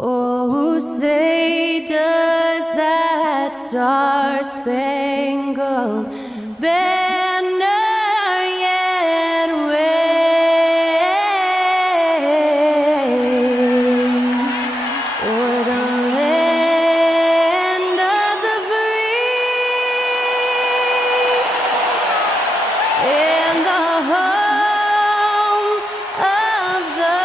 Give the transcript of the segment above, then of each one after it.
Oh, say does that star-spangled banner yet wave o'er the land of the free and the home of the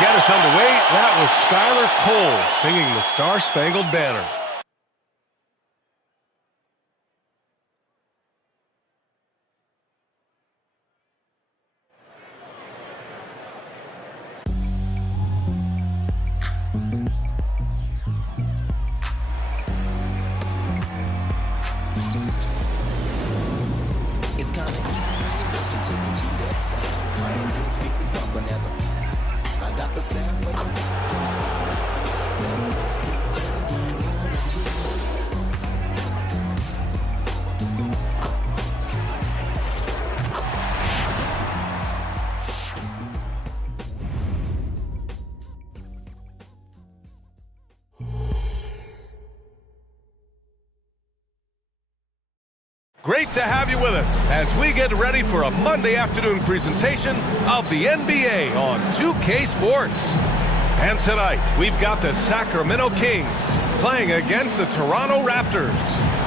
Get us underway, that was Skylar Cole singing the Star-Spangled Banner. It's kind of easy to listen to the G-Dep sound. Trying to speak this bumping as I got the sound for the Great to have you with us as we get ready for a Monday afternoon presentation of the NBA on 2K Sports. And tonight, we've got the Sacramento Kings playing against the Toronto Raptors.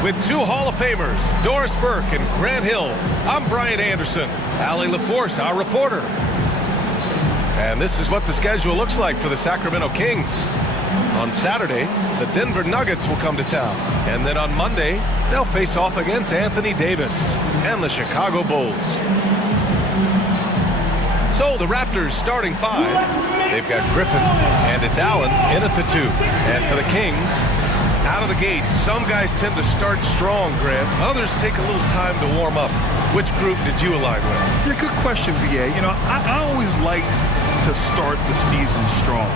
With two Hall of Famers, Doris Burke and Grant Hill, I'm Brian Anderson, Allie LaForce, our reporter. And this is what the schedule looks like for the Sacramento Kings. On Saturday, the Denver Nuggets will come to town. And then on Monday, they'll face off against Anthony Davis and the Chicago Bulls. So the Raptors starting five. They've got Griffin, and it's Allen in at the two. And for the Kings, out of the gates, some guys tend to start strong, Grant. Others take a little time to warm up. Which group did you align with? Yeah, good question, BA. You know, I always like to start the season strong.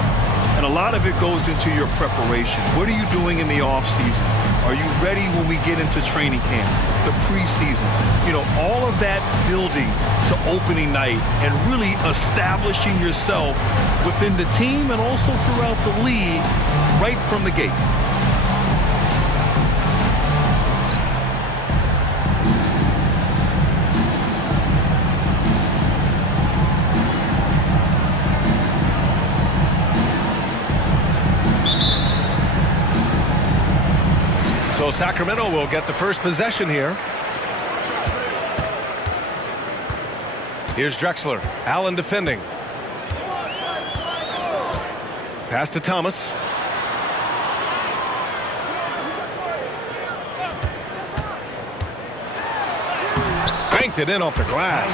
And a lot of it goes into your preparation. What are you doing in the off-season? Are you ready when we get into training camp, the preseason? You know, all of that building to opening night and really establishing yourself within the team and also throughout the league right from the gates. So Sacramento will get the first possession here. Here's Drexler. Allen defending. Pass to Thomas. Banked it in off the glass.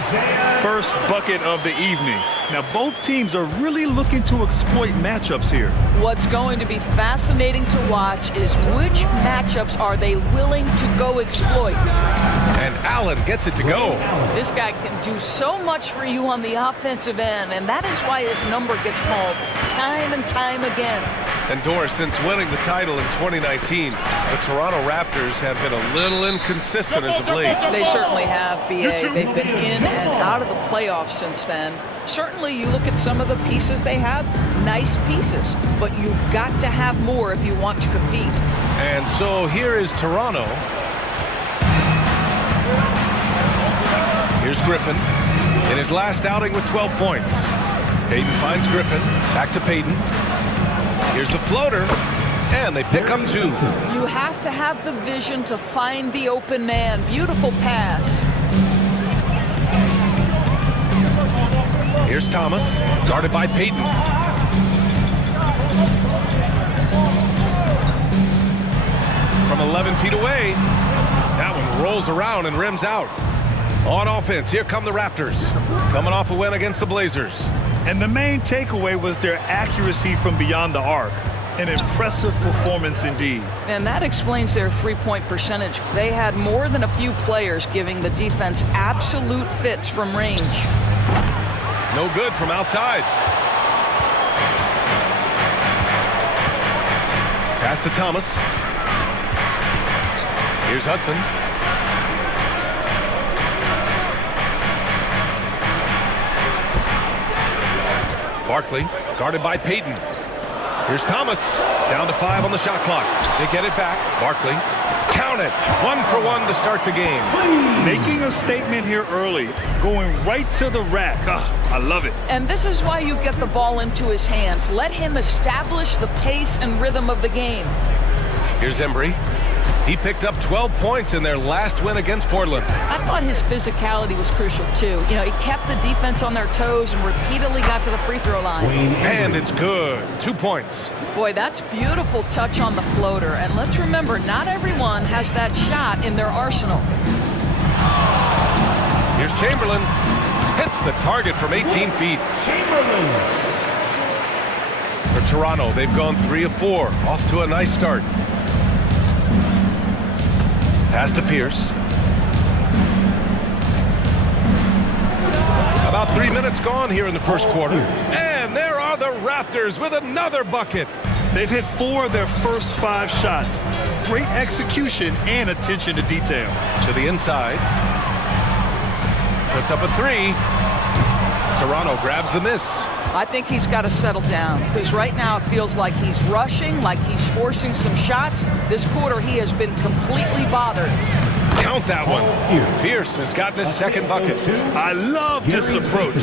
First bucket of the evening. Now both teams are really looking to exploit matchups here. What's going to be fascinating to watch is which matchups are they willing to go exploit. And Allen gets it to go. This guy can do so much for you on the offensive end, and that is why his number gets called time and time again. And Doris, since winning the title in 2019, the Toronto Raptors have been a little inconsistent as of late. They certainly have, BA. They've been in and out of the playoffs since then. Certainly, you look at some of the pieces they have, nice pieces, but you've got to have more if you want to compete. And so here is Toronto. Here's Griffin in his last outing with 12 points. Payton finds Griffin. Back to Payton. Here's the floater, and they pick up two. You have to have the vision to find the open man. Beautiful pass. Here's Thomas, guarded by Payton. From 11 feet away, that one rolls around and rims out. On offense, here come the Raptors, coming off a win against the Blazers. And the main takeaway was their accuracy from beyond the arc. An impressive performance indeed. And that explains their three-point percentage. They had more than a few players giving the defense absolute fits from range. No good from outside. Pass to Thomas. Here's Hudson. Barkley, guarded by Payton. Here's Thomas, down to 5 on the shot clock. They get it back. Barkley, count it. 1 for 1 to start the game. Making a statement here early, going right to the rack. I love it. And this is why you get the ball into his hands. Let him establish the pace and rhythm of the game. Here's Embry. He picked up 12 points in their last win against Portland. I thought his physicality was crucial, too. You know, he kept the defense on their toes and repeatedly got to the free throw line. And it's good. 2 points. Boy, that's beautiful touch on the floater. And let's remember, not everyone has that shot in their arsenal. Here's Chamberlain. Hits the target from 18 feet. For Toronto, they've gone 3 of 4. Off to a nice start. Pass to Pierce. About 3 minutes gone here in the first quarter. And there are the Raptors with another bucket. They've hit 4 of their first 5 shots. Great execution and attention to detail. To the inside. Puts up a 3. Toronto grabs the miss. I think he's got to settle down because right now it feels like he's rushing, like he's forcing some shots. This quarter he has been completely bothered. Count that one. Pierce has gotten his second bucket. I love this approach.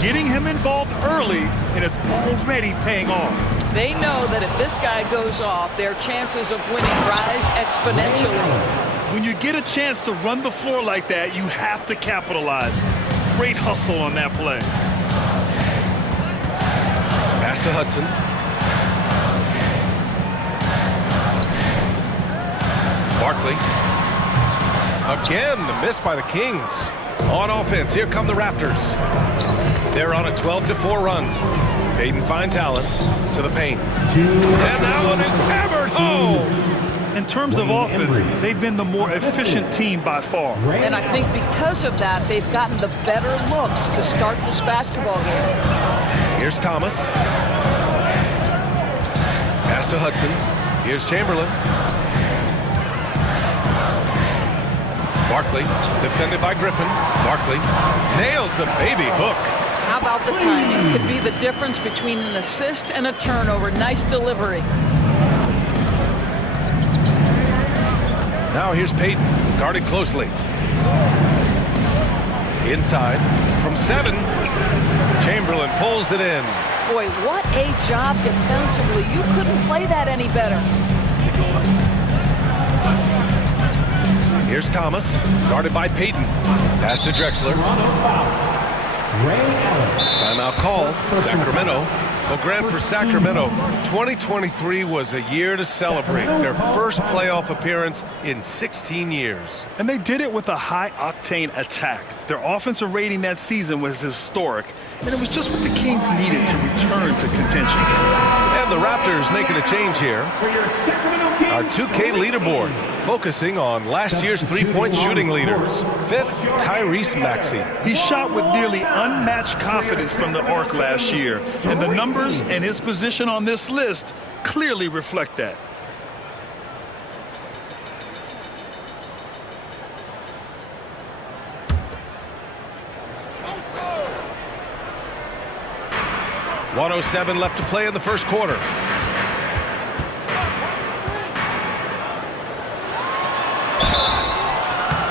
Getting him involved early, and it's already paying off. They know that if this guy goes off, their chances of winning rise exponentially. When you get a chance to run the floor like that, you have to capitalize. Great hustle on that play. Pass to Hudson. Barkley. Again, the miss by the Kings. On offense, here come the Raptors. They're on a 12-4 run. Payton finds Allen to the paint. And Allen is hammered home. In terms of offense, they've been the more efficient team by far. And I think because of that, they've gotten the better looks to start this basketball game. Here's Thomas. Pass to Hudson. Here's Chamberlain. Barkley, defended by Griffin. Barkley nails the baby hook. How about the timing? Could be the difference between an assist and a turnover. Nice delivery. Now here's Payton, guarded closely. Inside, from 7. Chamberlain pulls it in. Boy, what a job defensively. You couldn't play that any better. Here's Thomas, guarded by Payton. Pass to Drexler. Timeout call, Sacramento. Well, Grant, for Sacramento, 2023 was a year to celebrate. Their first playoff appearance in 16 years. And they did it with a high-octane attack. Their offensive rating that season was historic, and it was just what the Kings needed to return to contention. And the Raptors making a change here. Our 2K leaderboard, focusing on last year's three-point shooting leaders. 5th, Tyrese Maxey. He shot with nearly unmatched confidence from the arc last year, and the numbers and his position on this list clearly reflect that. .107 left to play in the first quarter.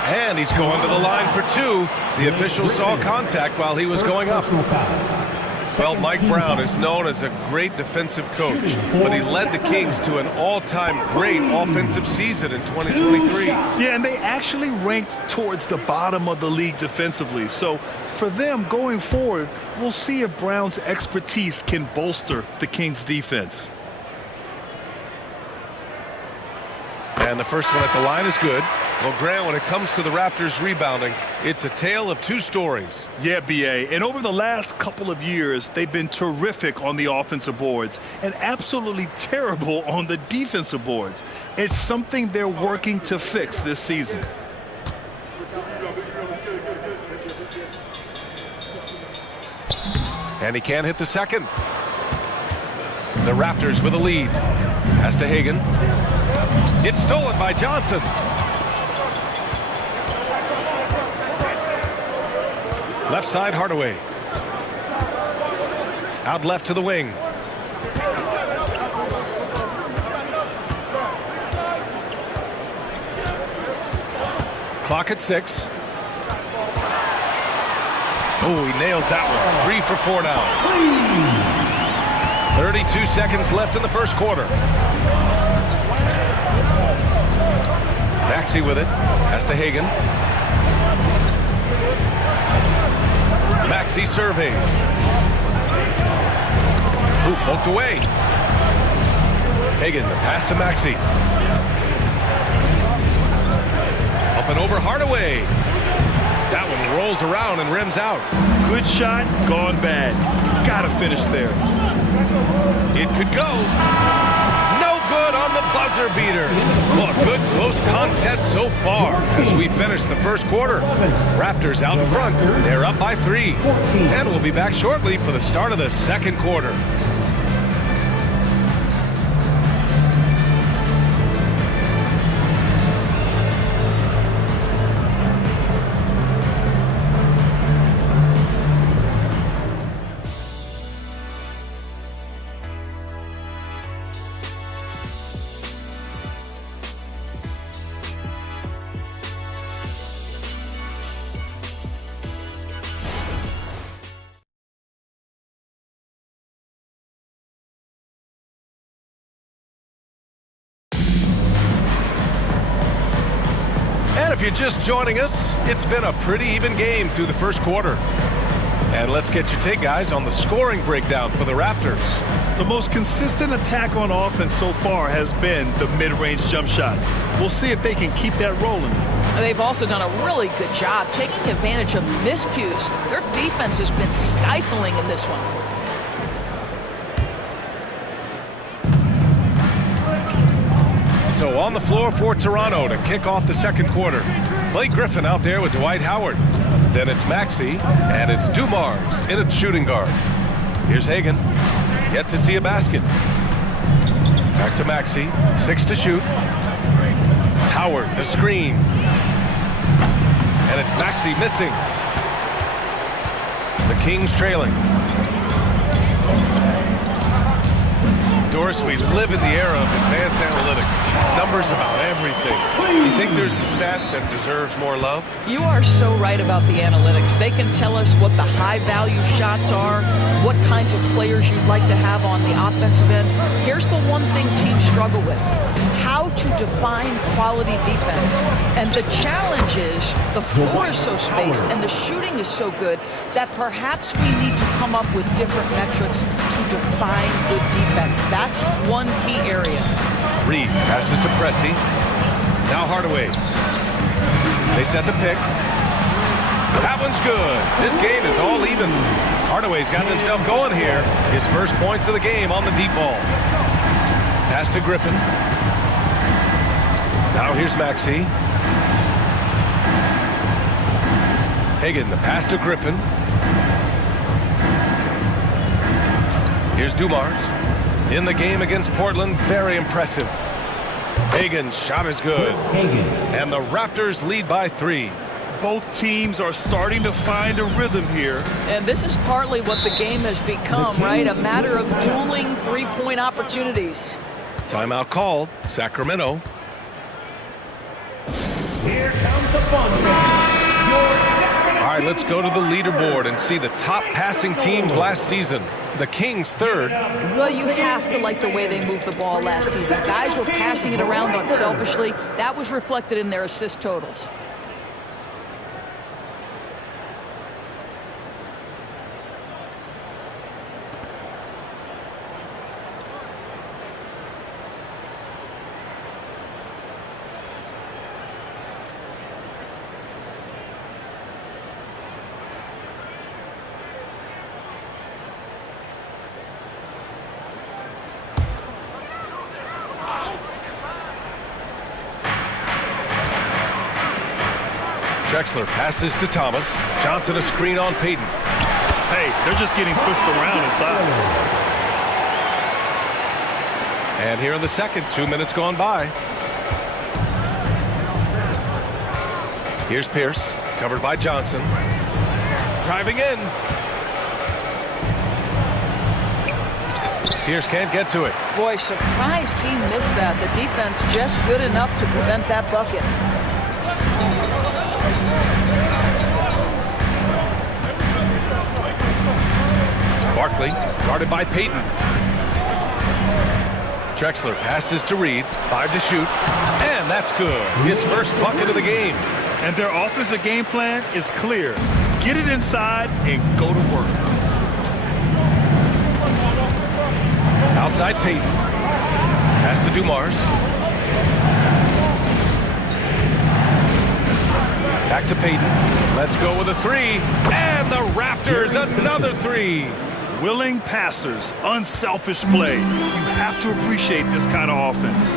And he's going to the line for 2. The official saw contact while he was going up. Well, Mike Brown is known as a great defensive coach, but he led the Kings to an all-time great offensive season in 2023. Yeah, and they actually ranked towards the bottom of the league defensively. So for them going forward, we'll see if Brown's expertise can bolster the Kings' defense. And the first one at the line is good. Well, Grant, when it comes to the Raptors rebounding, it's a tale of 2 stories. Yeah, B.A. And over the last couple of years, they've been terrific on the offensive boards and absolutely terrible on the defensive boards. It's something they're working to fix this season. And he can't hit the second. The Raptors with a lead. Pass to Hagan. It's stolen by Johnson. Left side, Hardaway. Out left to the wing. Clock at 6. Oh, he nails that one. 3 for 4 now. 32 seconds left in the first quarter. Maxey with it. Pass to Hagan. Maxey surveys. Ooh, poked away. Hagan, the pass to Maxey. Up and over Hardaway. That one rolls around and rims out. Good shot, gone bad. Gotta finish there. It could go. No good on the buzzer beater. Well, a good close contest so far as we finish the first quarter. Raptors out in front. They're up by 3. And we'll be back shortly for the start of the second quarter. And if you're just joining us, it's been a pretty even game through the first quarter. And let's get your take, guys, on the scoring breakdown for the Raptors. The most consistent attack on offense so far has been the mid-range jump shot. We'll see if they can keep that rolling. They've also done a really good job taking advantage of miscues. Their defense has been stifling in this one. So on the floor for Toronto to kick off the second quarter. Blake Griffin out there with Dwight Howard. Then it's Maxey, and it's Dumars in its shooting guard. Here's Hagan. Yet to see a basket. Back to Maxey. 6 to shoot. Howard, the screen. And it's Maxey missing. The Kings trailing. Doris, we live in the era of advanced analytics. Numbers about everything. You think there's a stat that deserves more love? You are so right about the analytics. They can tell us what the high-value shots are, what kinds of players you'd like to have on the offensive end. Here's the one thing teams struggle with: how to define quality defense. And the challenge is the floor is so spaced and the shooting is so good that perhaps we need to come up with different metrics to define good defense. That's one key area. Reed passes to Pressey. Now Hardaway. They set the pick. That one's good. This game is all even. Hardaway's gotten himself going here. His first points of the game on the deep ball. Pass to Griffin. Now here's Maxey. Hagan, the pass to Griffin. Here's Dumars. In the game against Portland, very impressive. Hagan's shot is good. And the Raptors lead by 3. Both teams are starting to find a rhythm here. And this is partly what the game has become, right? A matter of dueling three-point opportunities. Timeout called. Sacramento. Here comes the fun. All right, let's go to the leaderboard and see the top passing teams last season. The Kings third. Well, you have to like the way they moved the ball last season. Guys were passing it around unselfishly. That was reflected in their assist totals. Drexler passes to Thomas. Johnson a screen on Payton. Hey, they're just getting pushed around inside. And here in the second, 2 minutes gone by. Here's Pierce, covered by Johnson. Driving in. Pierce can't get to it. Boy, surprised he missed that. The defense just good enough to prevent that bucket. Barkley, guarded by Payton. Drexler passes to Reed, 5 to shoot, and that's good. His first bucket of the game. And their offensive game plan is clear. Get it inside and go to work. Outside Payton. Pass to Dumars. Back to Payton. Let's go with a 3. And the Raptors, another 3. Willing passers, unselfish play. You have to appreciate this kind of offense.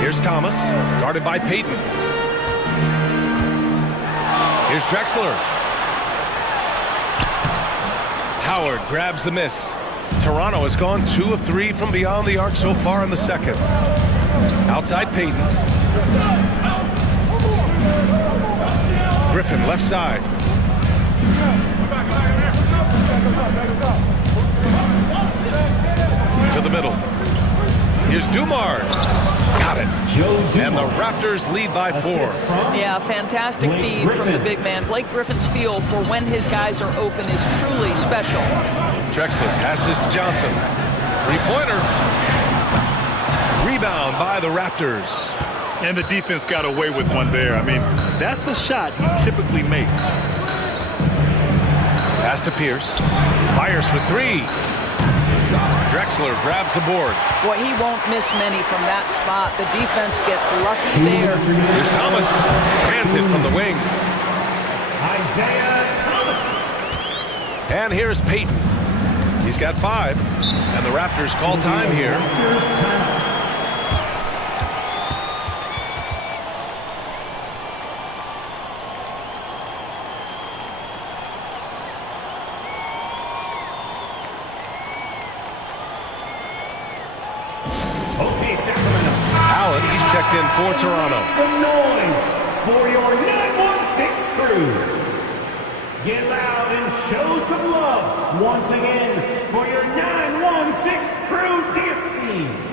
Here's Thomas, guarded by Payton. Here's Drexler. Howard grabs the miss. Toronto has gone 2 of 3 from beyond the arc so far in the second. Outside Payton. Griffin left side. To the middle. Here's Dumars. Got it. And the Raptors lead by 4. Yeah, fantastic feed from the big man. Blake Griffin's feel for when his guys are open is truly special. Drexler passes to Johnson. 3-pointer. Rebound by the Raptors. And the defense got away with one there. I mean, that's a shot he typically makes. Pass to Pierce. Fires for 3. Drexler grabs the board. Boy, he won't miss many from that spot. The defense gets lucky there. Here's Thomas. Hands it from the wing. Isaiah Thomas. And here's Payton. He's got 5. And the Raptors call time here. Okay, Sacramento. Allen, he's checked in for Toronto. Some noise for your 916 crew. Get loud and show some love once again for your 916 crew dance team.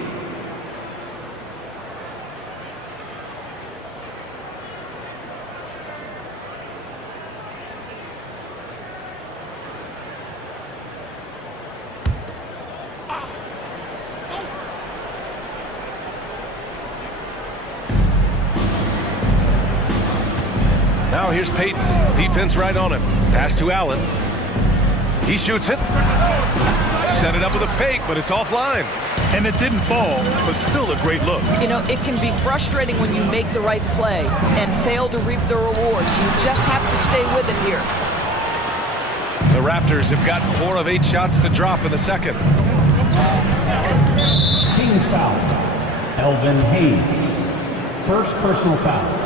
Now here's Payton. Defense right on him. Pass to Allen. He shoots it. Set it up with a fake, but it's offline. And it didn't fall, but still a great look. You know, it can be frustrating when you make the right play and fail to reap the rewards. You just have to stay with it here. The Raptors have gotten 4 of 8 shots to drop in the second. King's foul. Elvin Hayes. First personal foul.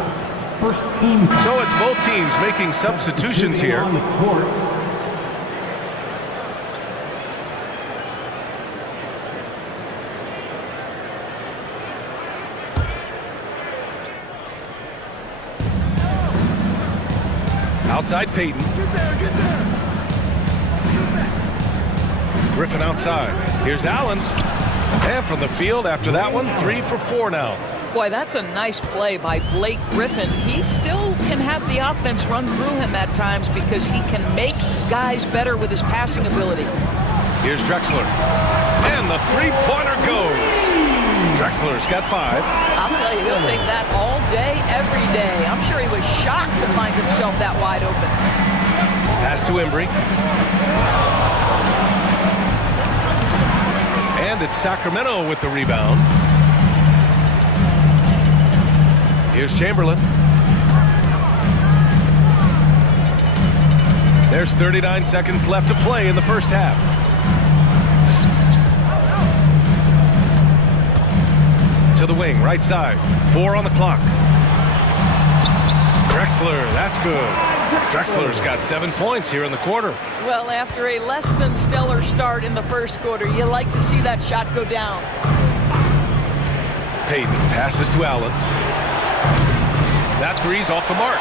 First team foul. So it's both teams making substitutions here. On the court. Outside Payton. Griffin outside. Here's Allen. And from the field after that one, 3 for 4 now. Boy, that's a nice play by Blake Griffin. He still can have the offense run through him at times because he can make guys better with his passing ability. Here's Drexler. And the 3-pointer goes. Drexler's got 5. I'll tell you, he'll take that all day, every day. I'm sure he was shocked to find himself that wide open. Pass to Embry. And it's Sacramento with the rebound. Here's Chamberlain. There's 39 seconds left to play in the first half. To the wing, right side. 4 on the clock. Drexler, that's good. Drexler's got 7 points here in the quarter. Well, after a less than stellar start in the first quarter, you like to see that shot go down. Payton passes to Allen. That 3's off the mark.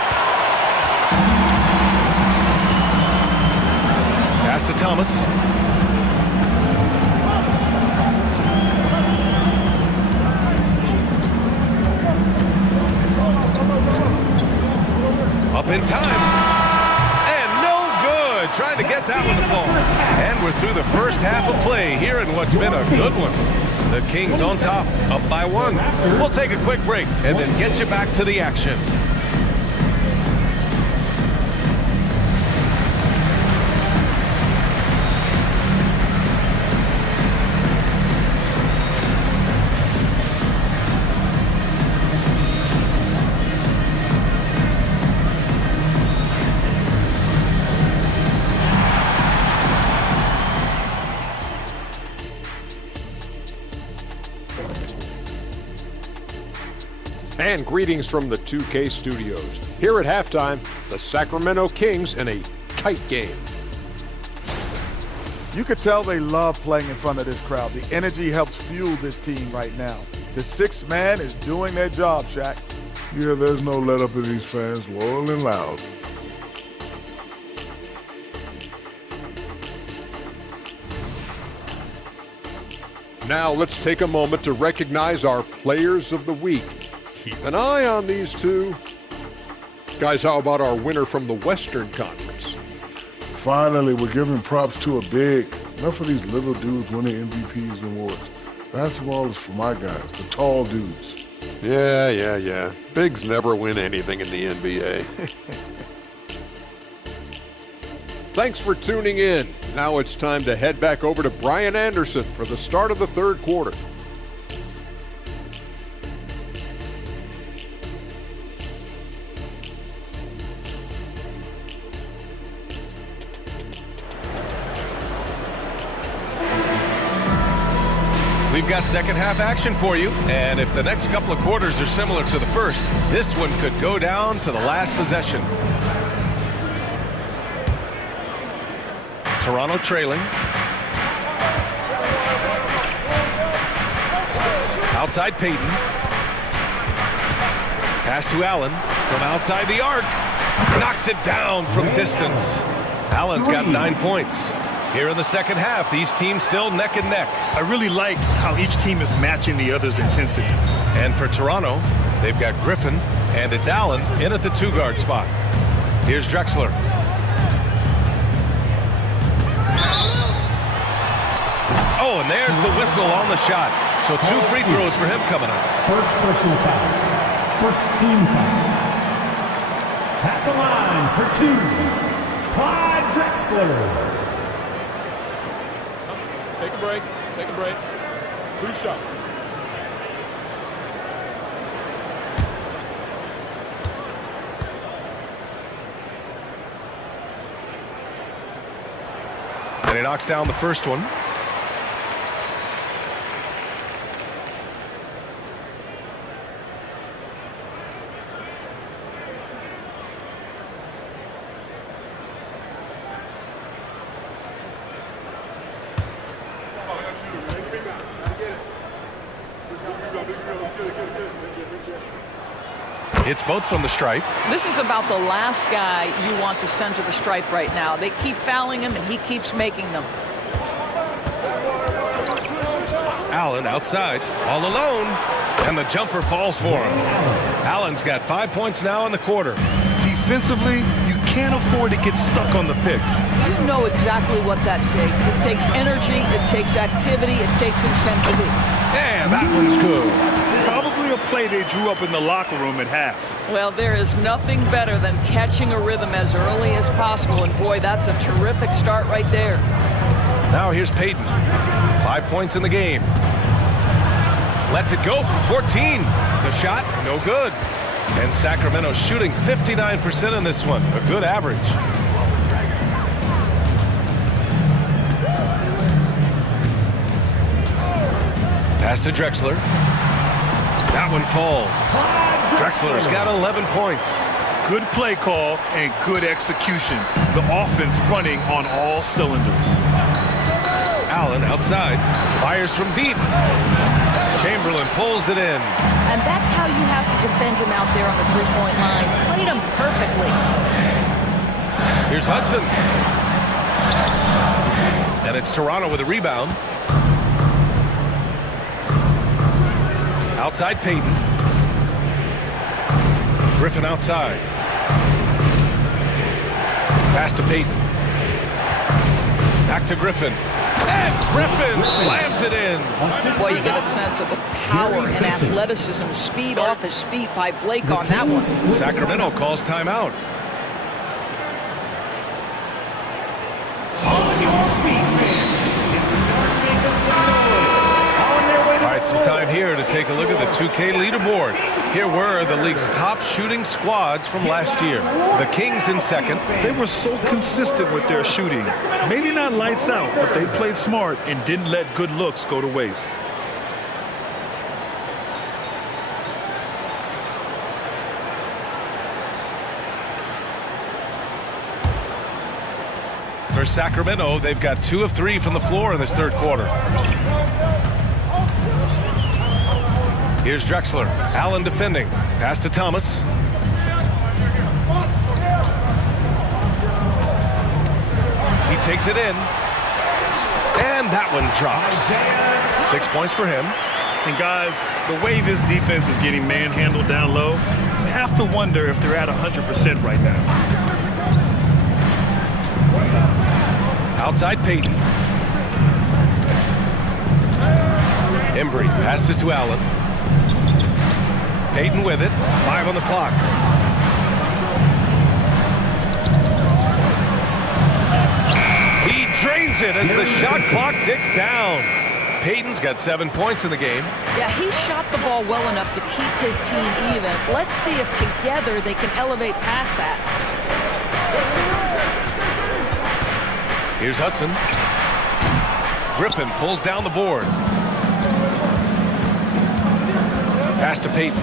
Pass Pass to Thomas. Up in time. And no good. Trying to get that one to fall. And we're through the first half of play here in what's been a good one. The Kings on top, up by 1. We'll take a quick break and then get you back to the action. And greetings from the 2K studios. Here at halftime, the Sacramento Kings in a tight game. You could tell they love playing in front of this crowd. The energy helps fuel this team right now. The sixth man is doing their job, Shaq. Yeah, there's no let up in these fans, loyal and loud. Now let's take a moment to recognize our players of the week. Keep an eye on these two. Guys, how about our winner from the Western Conference? Finally, we're giving props to a big. Enough of these little dudes winning MVPs and awards. Basketball is for my guys, the tall dudes. Yeah. Bigs never win anything in the NBA. Thanks for tuning in. Now it's time to head back over to Brian Anderson for the start of the third quarter. We've got second half action for you, and if the next couple of quarters are similar to the first, this one could go down to the last possession. Toronto trailing. Outside Payton. Pass to Allen from outside the arc. Knocks it down from distance. Allen's got 9 points. Here in the second half, these teams still neck and neck. I really like how each team is matching the other's intensity. And for Toronto, they've got Griffin, and it's Allen in at the 2-guard spot. Here's Drexler. Oh, and there's the whistle on the shot. So 2 free throws for him coming up. First personal foul. First team foul. At the line for 2, Clyde Drexler. Take a break. 2 shots. And he knocks down the first one. It's both from the stripe. This is about the last guy you want to send to the stripe right now. They keep fouling him, and he keeps making them. Allen outside, all alone, and the jumper falls for him. Allen's got 5 points now in the quarter. Defensively, you can't afford to get stuck on the pick. You know exactly what that takes. It takes energy, it takes activity, it takes intensity. And that one's good. Probably a play they drew up in the locker room at half. Well, there is nothing better than catching a rhythm as early as possible, and boy, that's a terrific start right there. Now here's Payton. 5 points in the game. Lets it go from 14. The shot, no good. And Sacramento shooting 59% in this one, a good average. Pass to Drexler. That one falls. Drexler's got 11 points. Good play call and good execution. The offense running on all cylinders. Allen outside. Fires from deep. Chamberlain pulls it in. And that's how you have to defend him out there on the three-point line. Played him perfectly. Here's Hudson. And it's Toronto with a rebound. Outside Payton. Griffin outside. Pass to Payton. Back to Griffin. And Griffin slams it in. Well, you get a sense of the power and athleticism, speed off his feet by Blake on that one. Sacramento calls timeout. On your feet, fans. It's start making some noise. On their way to All right, some time here to take a look at the 2K leaderboard. Here were the league's top shooting squads from last year. The Kings in second. They were so consistent with their shooting. Maybe not lights out, but they played smart and didn't let good looks go to waste. For Sacramento, they've got 2 of 3 from the floor in this third quarter. Here's Drexler. Allen defending. Pass to Thomas. He takes it in. And that one drops. 6 points for him. And guys, the way this defense is getting manhandled down low, you have to wonder if they're at 100% right now. Outside Payton. Embry passes to Allen. Payton with it. 5 on the clock. He drains it as the shot clock ticks down. Payton's got 7 points in the game. Yeah, he shot the ball well enough to keep his team even. Let's see if together they can elevate past that. Here's Hudson. Griffin pulls down the board. Pass to Payton.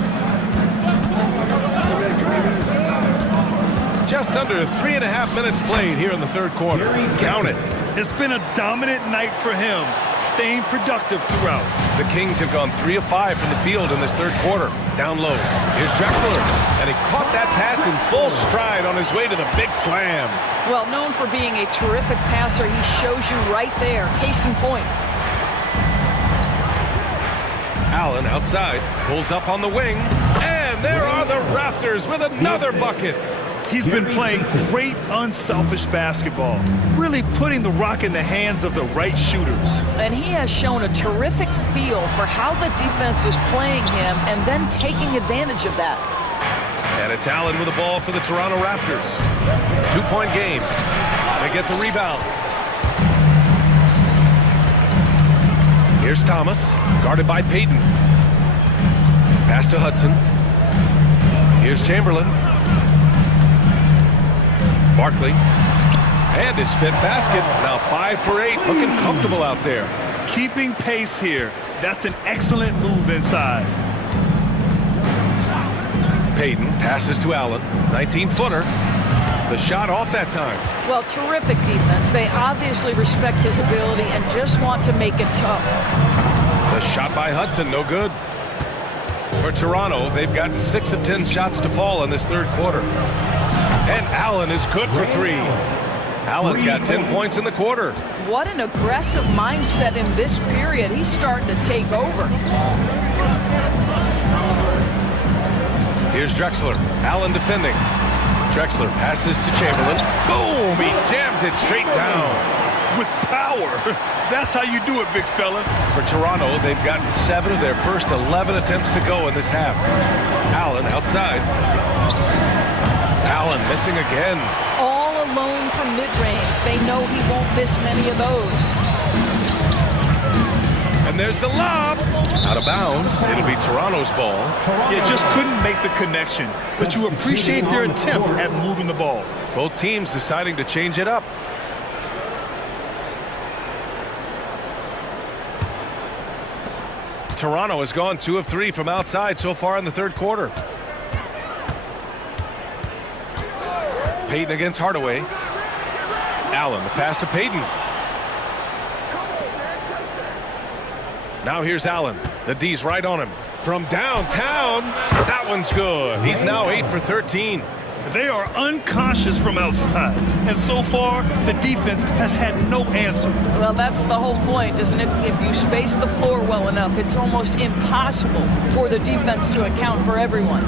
Just under 3.5 minutes played here in the third quarter. Count it. It's been a dominant night for him, staying productive throughout. The Kings have gone 3 of 5 from the field in this third quarter. Down low. Here's Drexler. And he caught that pass in full stride on his way to the big slam. Well, known for being a terrific passer, he shows you right there. Case in point. Allen outside. Pulls up on the wing. And there are the Raptors with another bucket. He's been playing great, unselfish basketball, really putting the rock in the hands of the right shooters. And he has shown a terrific feel for how the defense is playing him and then taking advantage of that. And it's Allen with the ball for the Toronto Raptors. 2-point game. They get the rebound. Here's Thomas, guarded by Payton. Pass to Hudson. Here's Chamberlain. Barkley. And his 5th basket. Now 5 for 8. Looking comfortable out there. Keeping pace here. That's an excellent move inside. Payton passes to Allen. 19-footer. The shot off that time. Well, terrific defense. They obviously respect his ability and just want to make it tough. The shot by Hudson, no good. For Toronto, they've gotten 6 of 10 shots to fall in this third quarter. And Allen is good for 3. Allen's got 10 points in the quarter. What an aggressive mindset in this period. He's starting to take over. Here's Drexler. Allen defending. Drexler passes to Chamberlain. Boom! He jams it straight down. With power. That's how you do it, big fella. For Toronto, they've gotten 7 of their first 11 attempts to go in this half. Allen outside. Allen missing again. All alone from mid-range. They know he won't miss many of those. And there's the lob. Out of bounds. It'll be Toronto's ball. Yeah, just couldn't make the connection. But you appreciate their attempt at moving the ball. Both teams deciding to change it up. Toronto has gone 2 of 3 from outside so far in the third quarter. Payton against Hardaway. Allen, the pass to Payton. Now here's Allen. The D's right on him. From downtown, that one's good. He's now 8 for 13. They are unconscious from outside, and so far, the defense has had no answer. Well, that's the whole point, isn't it? If you space the floor well enough, it's almost impossible for the defense to account for everyone.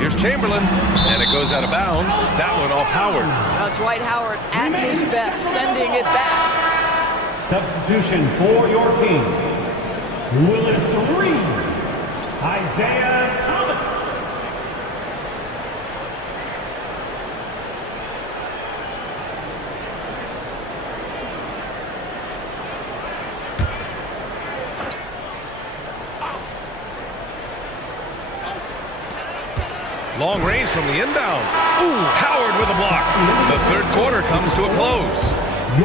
Here's Chamberlain, and it goes out of bounds. That one off Howard. Dwight Howard at his best, sending it back. Substitution for your Kings. Willis Reed. Isaiah Thomas. Long range from the inbound. Ooh, Howard with a block. The third quarter comes to a close.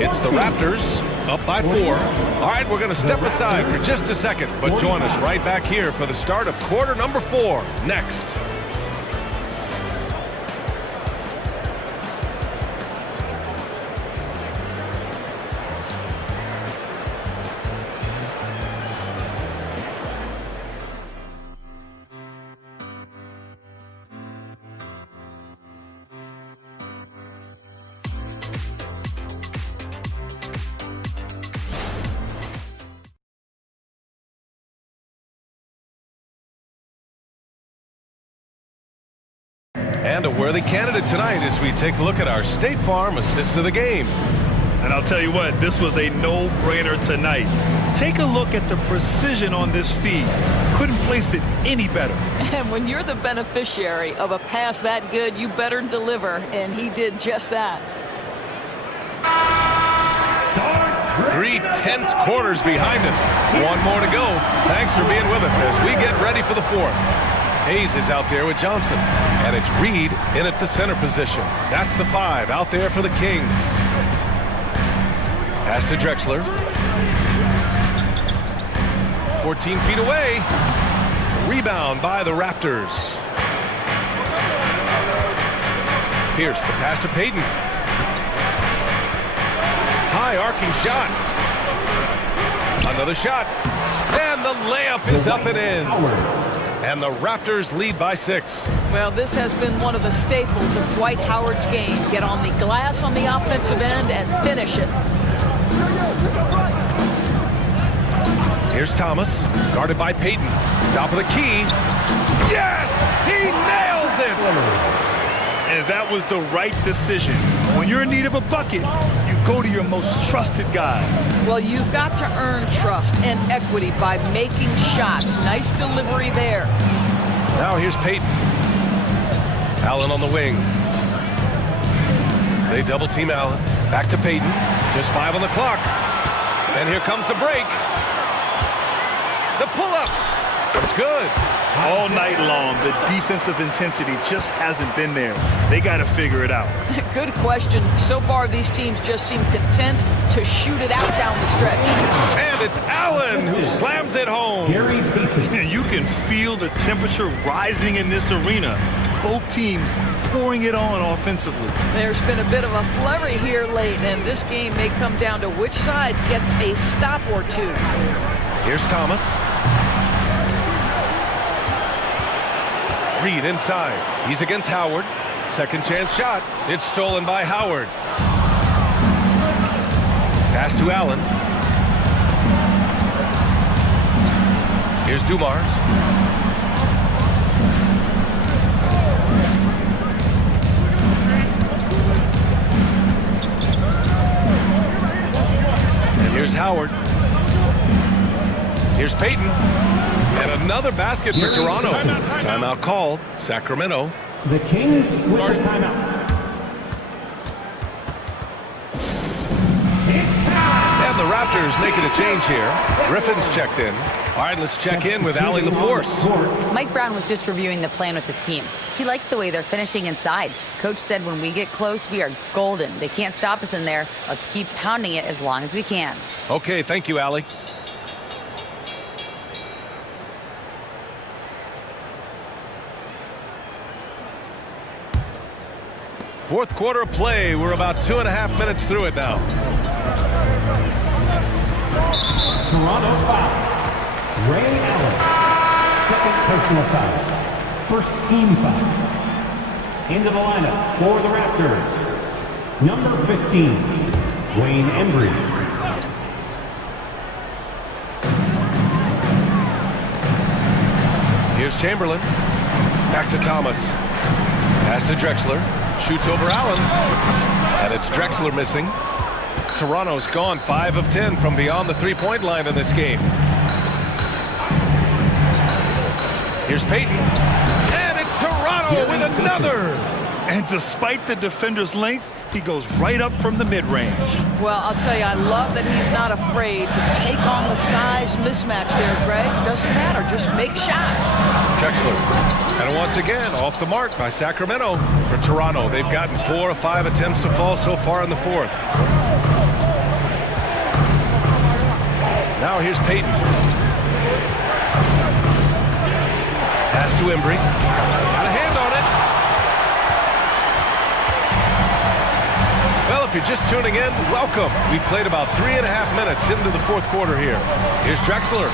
It's the Raptors up by 4. All right, we're going to step aside for just a second, but join us right back here for the start of quarter number 4 next. And a worthy candidate tonight as we take a look at our State Farm assist of the game. And I'll tell you what, this was a no-brainer tonight. Take a look at the precision on this feed. Couldn't place it any better. And when you're the beneficiary of a pass that good, you better deliver, and he did just that. 3 tense quarters behind us. One more to go. Thanks for being with us as we get ready for the 4th. Hayes is out there with Johnson, and it's Reed in at the center position. That's the 5 out there for the Kings. Pass to Drexler. 14 feet away. Rebound by the Raptors. Pierce, the pass to Payton. High arcing shot. Another shot. And the layup is up and in. And the Raptors lead by 6. Well, this has been one of the staples of Dwight Howard's game. Get on the glass on the offensive end and finish it. Here's Thomas, guarded by Payton. Top of the key. Yes! He nails it! And that was the right decision. When you're in need of a bucket, you go to your most trusted guys. Well, you've got to earn trust and equity by making shots. Nice delivery there. Now here's Payton. Allen on the wing. They double team Allen. Back to Payton. Just 5 on the clock. And here comes the break. The pull-up. It's good. All night long, the defensive intensity just hasn't been there. They got to figure it out. Good question. So far, these teams just seem content to shoot it out down the stretch. And it's Allen who slams it home. You can feel the temperature rising in this arena. Both teams pouring it on offensively. There's been a bit of a flurry here late, and this game may come down to which side gets a stop or two. Here's Thomas. Reed inside. He's against Howard. Second chance shot. It's stolen by Howard. Pass to Allen. Here's Dumars. And here's Howard. Here's Payton. And another basket for Toronto. Timeout called. Sacramento. The Kings with the timeout. And the Raptors making a change here. Griffin's checked in. All right, let's check in with Allie LaForce. Mike Brown was just reviewing the plan with his team. He likes the way they're finishing inside. Coach said when we get close, we are golden. They can't stop us in there. Let's keep pounding it as long as we can. Okay, thank you, Allie. Fourth quarter of play. We're about 2.5 minutes through it now. Toronto foul. Ray Allen. Second personal foul. First team foul. Into the lineup for the Raptors, number 15, Wayne Embry. Here's Chamberlain. Back to Thomas. Pass to Drexler. Shoots over Allen. And it's Drexler missing. Toronto's gone 5 of 10 from beyond the three-point line in this game. Here's Payton. And it's Toronto with another. And despite the defender's length, he goes right up from the mid-range. Well, I'll tell you, I love that he's not afraid to take on the size mismatch there, Greg. Doesn't matter, just make shots. Drexler. And once again, off the mark by Sacramento. For Toronto, they've gotten 4 of 5 attempts to fall so far in the fourth. Now here's Payton. Pass to Embry. Got a hand on it. Well, if you're just tuning in, welcome. We've played about 3.5 minutes into the fourth quarter here. Here's Drexler.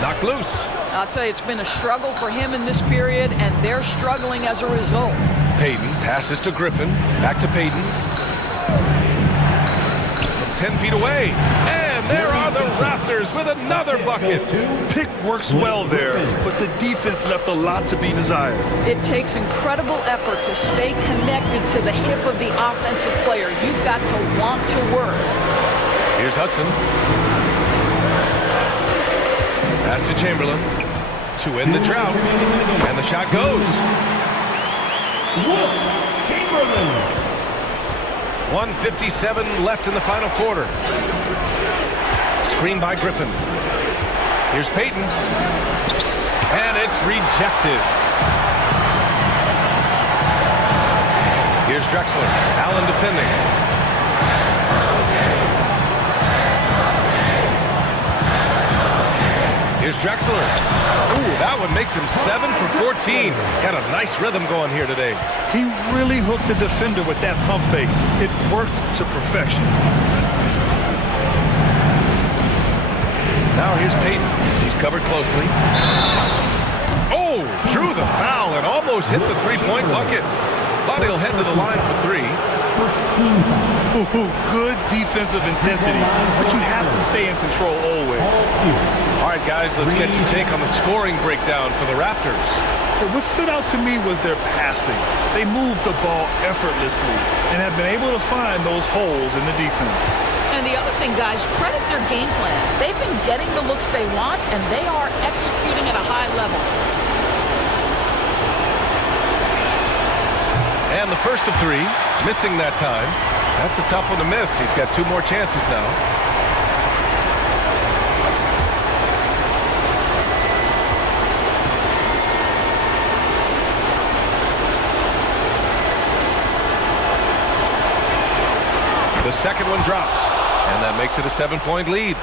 Knocked loose. I'll tell you, it's been a struggle for him in this period, and they're struggling as a result. Payton passes to Griffin. Back to Payton. From 10 feet away. And there are the Raptors with another bucket. Pick works well there, but the defense left a lot to be desired. It takes incredible effort to stay connected to the hip of the offensive player. You've got to want to work. Here's Hudson. Pass to Chamberlain to end the drought. And the shot goes. Chamberlain. 1:57 left in the final quarter. Screen by Griffin. Here's Payton. And it's rejected. Here's Drexler. Allen defending. Here's Drexler. Ooh, that one makes him 7 for 14. Got a nice rhythm going here today. He really hooked the defender with that pump fake. It worked to perfection. Now here's Payton. He's covered closely. Oh, drew the foul and almost hit the three-point bucket. But he'll head to the line for 3. First team foul. Ooh, good defensive intensity, but you have to stay in control always. All right, guys, let's get your take on the scoring breakdown for the Raptors. But what stood out to me was their passing. They moved the ball effortlessly and have been able to find those holes in the defense. And the other thing, guys, credit their game plan. They've been getting the looks they want, and they are executing at a high level. And the first of 3, missing that time. That's a tough one to miss. He's got 2 more chances now. The second one drops, and that makes it a 7-point lead.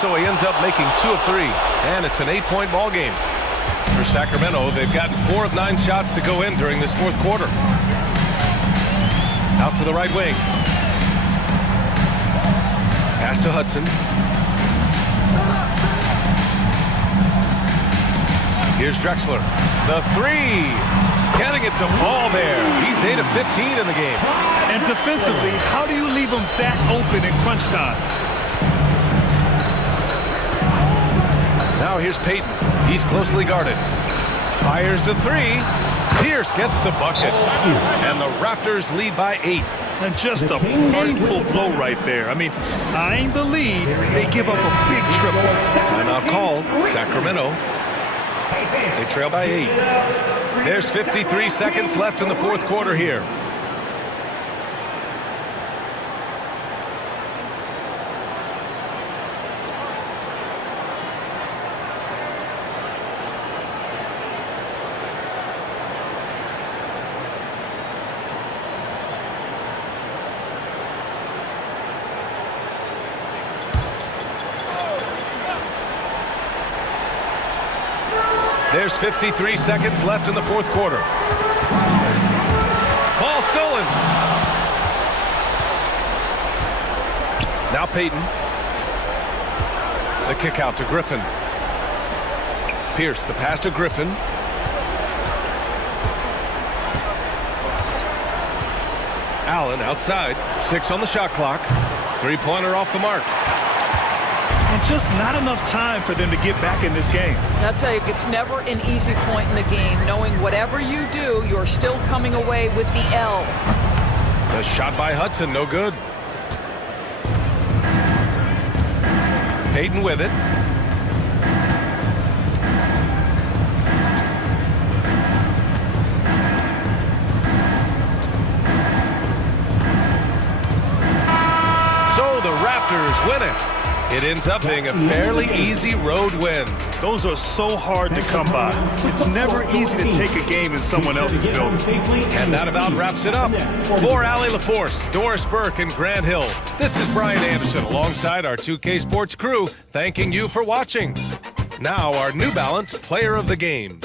So he ends up making 2 of 3, and it's an 8-point ball game. For Sacramento, they've gotten 4 of 9 shots to go in during this fourth quarter. Out to the right wing. Pass to Hudson. Here's Drexler. The 3. Getting it to fall there. He's 8 of 15 in the game. And defensively, how do you leave him that open in crunch time? Now here's Payton. He's closely guarded. Fires the 3. Pierce gets the bucket. And the Raptors lead by 8. And just a painful blow right there. I mean, eyeing the lead, they give up a big triple. Timeout called. Sacramento. They trail by 8. There's 53 seconds left in the fourth quarter here. There's 53 seconds left in the fourth quarter. Ball stolen. Now Peyton. The kick out to Griffin. Pierce, the pass to Griffin. Allen outside. 6 on the shot clock. Three-pointer off the mark. And just not enough time for them to get back in this game. I'll tell you, it's never an easy point in the game, knowing whatever you do, you're still coming away with the L. The shot by Hudson, no good. Peyton with it. So the Raptors win it. It ends up being a fairly easy road win. Those are so hard to come by. It's never easy to take a game in someone else's building. And that about wraps it up. For Allie LaForce, Doris Burke, and Grant Hill, this is Brian Anderson alongside our 2K Sports crew, thanking you for watching. Now our New Balance Player of the Game.